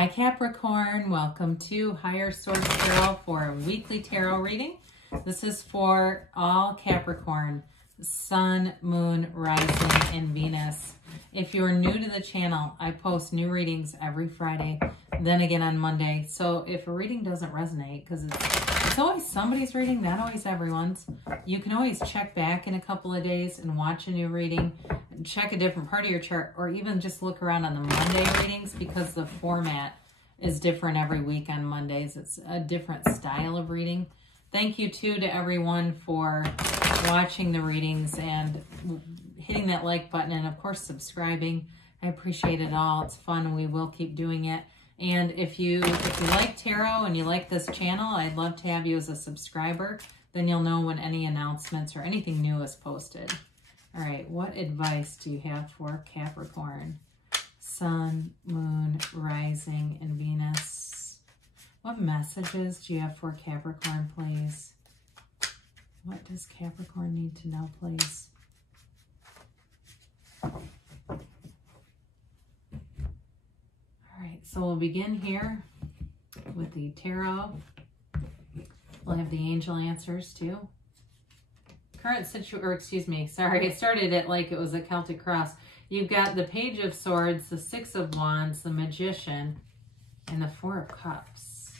Hi Capricorn, welcome to Higher Source Tarot for a weekly tarot reading. This is for all Capricorn, Sun, Moon, Rising, and Venus. If you're new to the channel, I post new readings every Friday, then again on Monday. So if a reading doesn't resonate, because it's always somebody's reading, not always everyone's, you can always check back in a couple of days and watch a new reading, check a different part of your chart, or even just look around on the Monday readings because the format is different every week on Mondays. It's a different style of reading. Thank you too to everyone for watching the readings and hitting that like button and of course subscribing. I appreciate it all. It's fun and we will keep doing it. And if you like tarot and you like this channel, I'd love to have you as a subscriber. Then you'll know when any announcements or anything new is posted. All right, what advice do you have for Capricorn? Sun, Moon, Rising, and Venus. What messages do you have for Capricorn, please? What does Capricorn need to know, please? All right, so we'll begin here with the tarot. We'll have the angel answers too. Current situation, or excuse me, sorry, I started it like it was a Celtic cross. You've got the Page of Swords, the Six of Wands, the Magician, and the Four of Cups.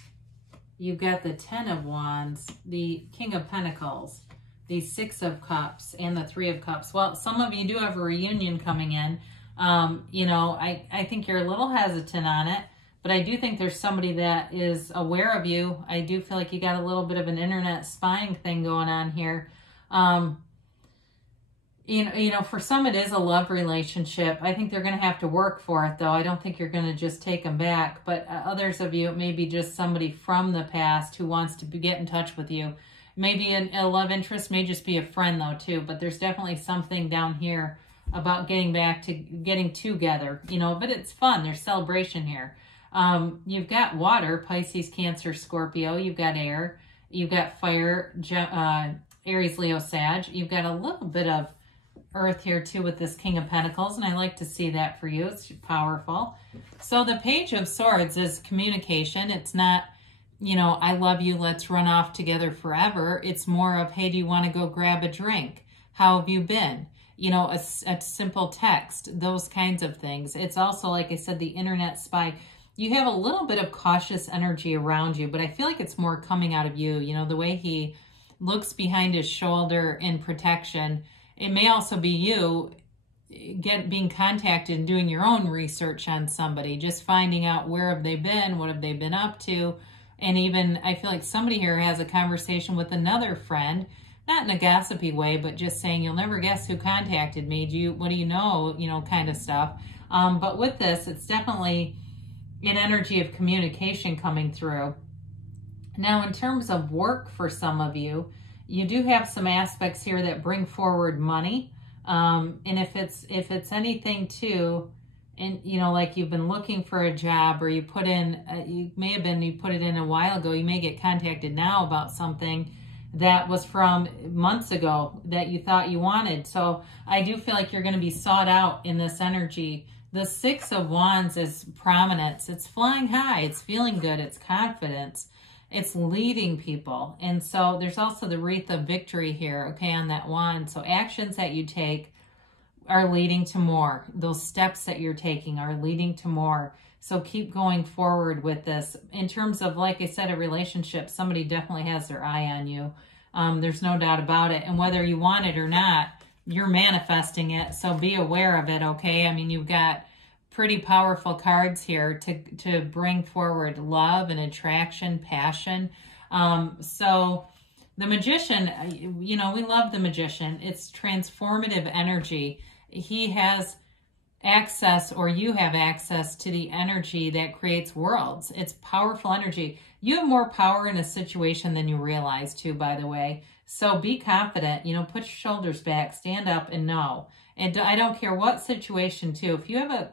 You've got the Ten of Wands, the King of Pentacles, the Six of Cups, and the Three of Cups. Well, some of you do have a reunion coming in. You know, I think you're a little hesitant on it, but I do think there's somebody that is aware of you. I do feel like you got a little bit of an internet spying thing going on here. You know, for some it is a love relationship. I think they're going to have to work for it, though. I don't think you're going to just take them back. But others of you, it may be just somebody from the past who wants to get in touch with you. Maybe a love interest, may just be a friend, though, too. But there's definitely something down here about getting together, you know. But it's fun. There's celebration here. You've got water, Pisces, Cancer, Scorpio. You've got air. You've got fire, Aries, Leo, Sag. You've got a little bit of earth here too with this King of Pentacles, and I like to see that for you. It's powerful. So the Page of Swords is communication. It's not, you know, I love you, let's run off together forever. It's more of, hey, do you want to go grab a drink? How have you been? You know, a simple text, those kinds of things. It's also, like I said, the internet spy. You have a little bit of cautious energy around you, but I feel like it's more coming out of you. You know, the way he looks behind his shoulder in protection. It may also be you being contacted and doing your own research on somebody, just finding out where have they been, what have they been up to. And even I feel like somebody here has a conversation with another friend, not in a gossipy way, but just saying, you'll never guess who contacted me. What do you know, kind of stuff. But with this, it's definitely an energy of communication coming through. Now, in terms of work for some of you, you do have some aspects here that bring forward money. And if it's anything too, and you know, like you've been looking for a job, or you put in, you put it in a while ago, you may get contacted now about something that was from months ago that you thought you wanted. So I do feel like you're going to be sought out in this energy. The Six of Wands is prominence. It's flying high. It's feeling good. It's confidence. It's leading people. And so there's also the Wreath of Victory here, okay, on that wand. So actions that you take are leading to more. Those steps that you're taking are leading to more. So keep going forward with this. In terms of, like I said, a relationship, somebody definitely has their eye on you. There's no doubt about it. And whether you want it or not, you're manifesting it. So be aware of it, okay? I mean, you've got pretty powerful cards here to bring forward love and attraction, passion. So the Magician, you know, we love the Magician. It's transformative energy. He has access, or you have access to the energy that creates worlds. It's powerful energy. You have more power in a situation than you realize too, by the way. So be confident, you know, put your shoulders back, stand up and know. And I don't care what situation too. If you have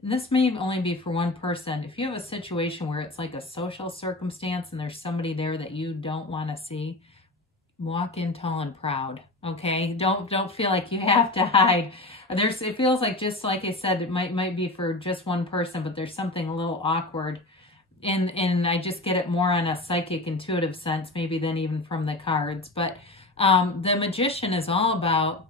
this may only be for one person. If you have a situation where it's like a social circumstance and there's somebody there that you don't want to see, walk in tall and proud. Okay, don't feel like you have to hide. It feels like, just like I said, it might be for just one person, but there's something a little awkward. And I just get it more on a psychic intuitive sense, maybe than even from the cards. But the Magician is all about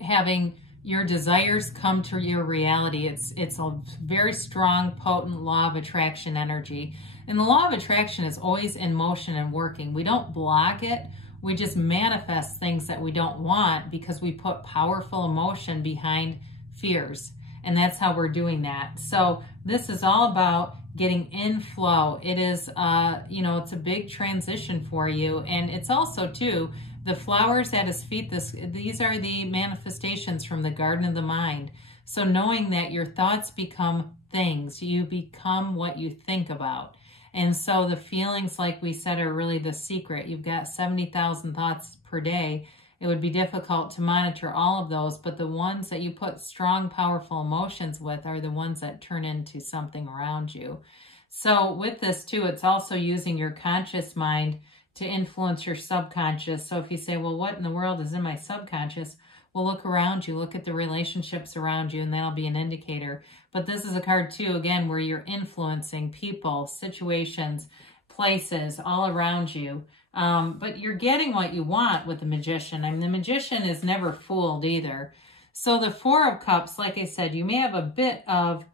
having your desires come to your reality. It's a very strong, potent law of attraction energy. And the law of attraction is always in motion and working. We don't block it. We just manifest things that we don't want because we put powerful emotion behind fears. And that's how we're doing that. So this is all about getting in flow. It is, it's a big transition for you. And it's also, too, the flowers at his feet, these are the manifestations from the Garden of the Mind. So knowing that your thoughts become things, you become what you think about. And so the feelings, like we said, are really the secret. You've got 70,000 thoughts per day. It would be difficult to monitor all of those, but the ones that you put strong, powerful emotions with are the ones that turn into something around you. So with this too, it's also using your conscious mind to influence your subconscious. So if you say, well, what in the world is in my subconscious? Well, look around you, look at the relationships around you, and that'll be an indicator. But this is a card too, again, where you're influencing people, situations, places all around you. But you're getting what you want with the Magician. I mean, the Magician is never fooled either. So the Four of Cups, like I said, you may have a bit of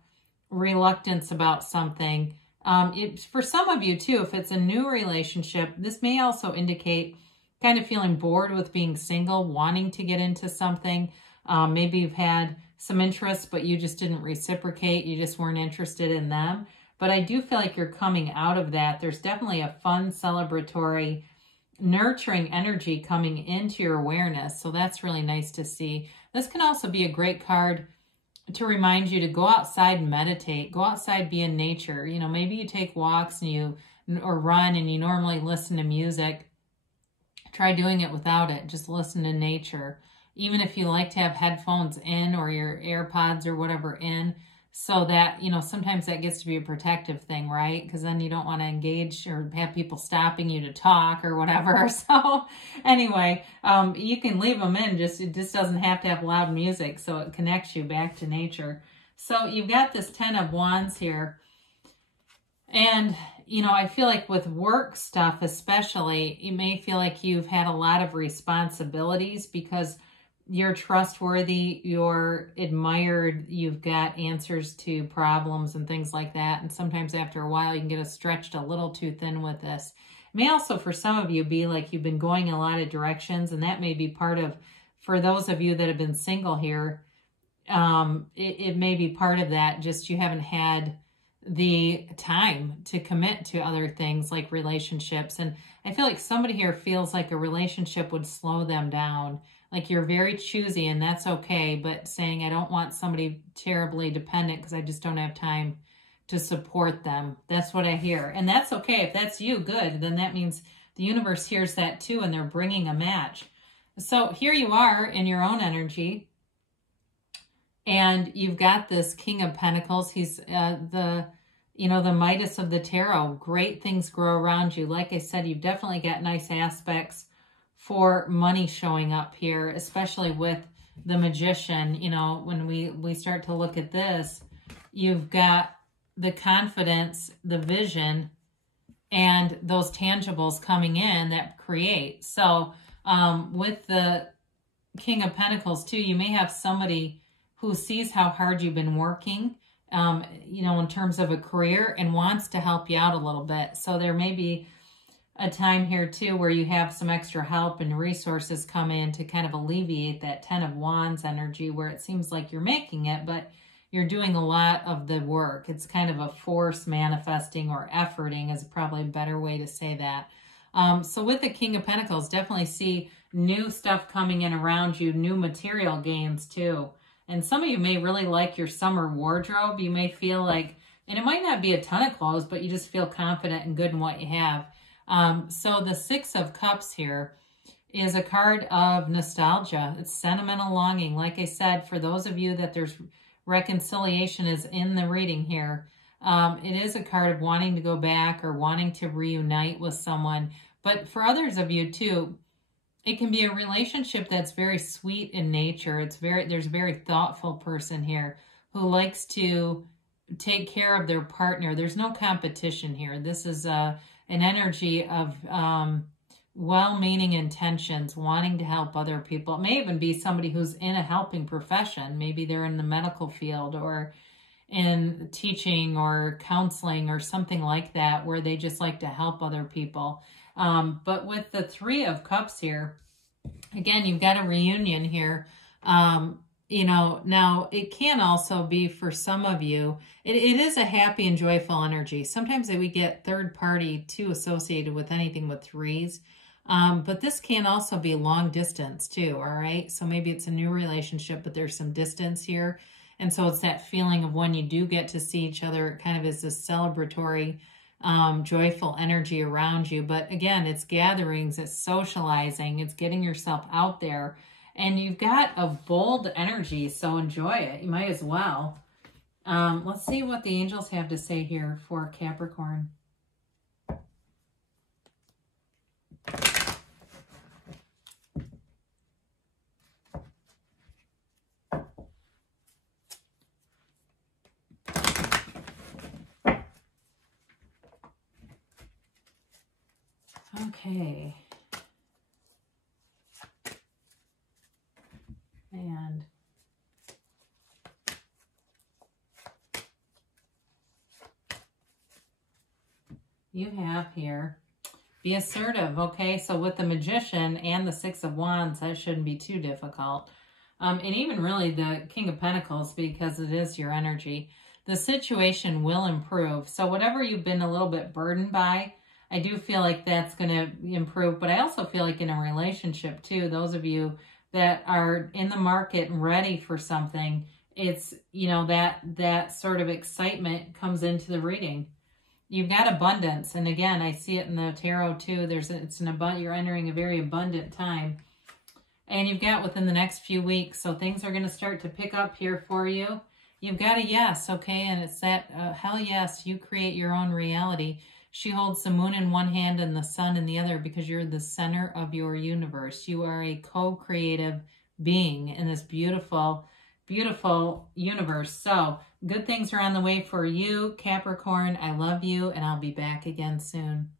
reluctance about something. For some of you too, if it's a new relationship, this may also indicate kind of feeling bored with being single, wanting to get into something. Maybe you've had some interest, but you just didn't reciprocate. You just weren't interested in them. But I do feel like you're coming out of that. There's definitely a fun, celebratory, nurturing energy coming into your awareness. So that's really nice to see. This can also be a great card to remind you to go outside and meditate. Go outside, be in nature. You know, maybe you take walks or run and you normally listen to music. Try doing it without it. Just listen to nature. Even if you like to have headphones in or your AirPods or whatever in, so that, sometimes that gets to be a protective thing, right? Because then you don't want to engage or have people stopping you to talk or whatever. So anyway, you can leave them in. It just doesn't have to have loud music, so it connects you back to nature. So you've got this 10 of Wands here. And, I feel like with work stuff especially, you may feel like you've had a lot of responsibilities because you're trustworthy, you're admired, you've got answers to problems and things like that. And sometimes after a while, you can get stretched a little too thin with this. It may also, for some of you, be like you've been going a lot of directions, and that may be part of, for those of you that have been single here, it may be part of that. Just you haven't had the time to commit to other things like relationships. And I feel like somebody here feels like a relationship would slow them down. Like you're very choosy, and that's okay, but saying I don't want somebody terribly dependent because I just don't have time to support them. That's what I hear. And that's okay. If that's you, good. Then that means the universe hears that too, and they're bringing a match. So here you are in your own energy, and you've got this King of Pentacles. He's the Midas of the tarot. Great things grow around you. Like I said, you've definitely got nice aspects for money showing up here, especially with the Magician. When we start to look at this, you've got the confidence, the vision, and those tangibles coming in that create. So with the King of Pentacles too, you may have somebody who sees how hard you've been working, in terms of a career, and wants to help you out a little bit. So there may be a time here too where you have some extra help and resources come in to kind of alleviate that 10 of Wands energy, where it seems like you're making it, but you're doing a lot of the work. It's kind of a force manifesting, or efforting is probably a better way to say that. So with the King of Pentacles, definitely see new stuff coming in around you, new material gains too. And some of you may really like your summer wardrobe. You may feel like, and it might not be a ton of clothes, but you just feel confident and good in what you have. So the Six of Cups here is a card of nostalgia. It's sentimental longing. Like I said, for those of you that there's reconciliation is in the reading here, it is a card of wanting to go back or wanting to reunite with someone. But for others of you too, It can be a relationship that's very sweet in nature. There's a very thoughtful person here who likes to take care of their partner. There's no competition here. This is an energy of well-meaning intentions, wanting to help other people. It may even be somebody who's in a helping profession. Maybe they're in the medical field or in teaching or counseling or something like that, where they just like to help other people. But with the Three of Cups here, again, you've got a reunion here. You know, now it can also be for some of you, it is a happy and joyful energy. Sometimes we get third party too associated with anything with threes. But this can also be long distance too, all right? So maybe it's a new relationship, but there's some distance here. And so it's that feeling of when you do get to see each other, it kind of is this celebratory, joyful energy around you. But again, it's gatherings, it's socializing, it's getting yourself out there. And you've got a bold energy, so enjoy it. You might as well. Let's see what the angels have to say here for Capricorn. Okay. And you have here, be assertive, okay? So with the Magician and the Six of Wands, that shouldn't be too difficult. And even really the King of Pentacles, because it is your energy. The situation will improve. So whatever you've been a little bit burdened by, I do feel like that's going to improve. But I also feel like in a relationship too, those of you that are in the market and ready for something, it's, you know, that sort of excitement comes into the reading. You've got abundance. And again, I see it in the tarot too. You're entering a very abundant time. And you've got within the next few weeks. So things are going to start to pick up here for you. You've got a yes, okay? And it's that hell yes, you create your own reality. She holds the moon in one hand and the sun in the other because you're the center of your universe. You are a co-creative being in this beautiful, beautiful universe. So good things are on the way for you, Capricorn. I love you, and I'll be back again soon.